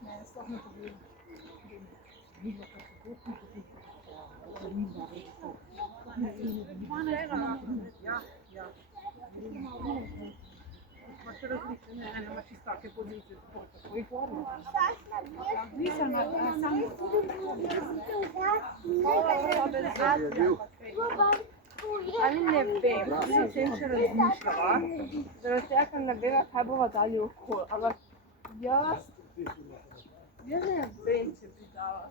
Ne, sploh ne pogledam. Ja, ja. Imaš različne, ne imaš čisto take pozicije, tako je forma. Nisem, Ali ne vem, če o tem še razmišljava, zaradi tega, ker ne veva, kaj bova dali okoli, ampak jaz ne vem, če bi dala.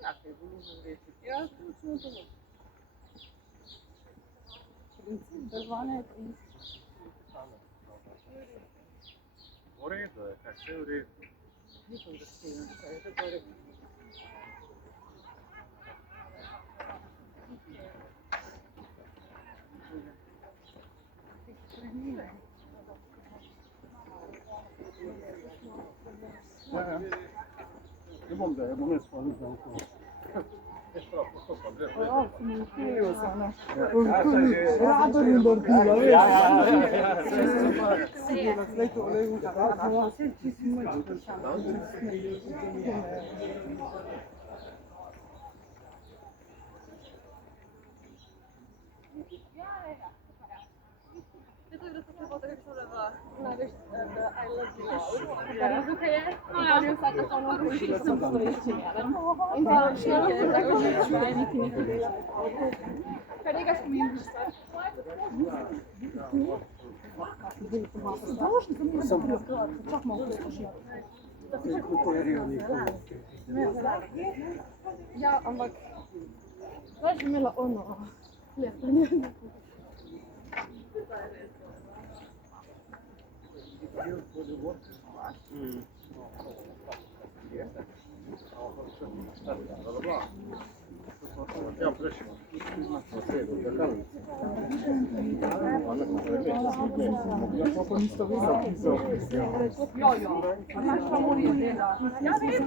Tako je volumen večji. Ja, točno to. Princip delovanja je princip. V redu je, kaj vse je v redu. Nisem zaštevna, kaj je tako rekel. Ne bom da, bom jaz pa nisem okolo. Ja, filio sono. Radar in Dortino, vedi? Sì, la sleto volevo parlare. Sentissimo e ci facciamo. Ja, ampak zdaj že imela ono lepenje. Ja, prešel. Kako niste vedeli, ki so? Jo, a naš pa mora dela. Ja, vem.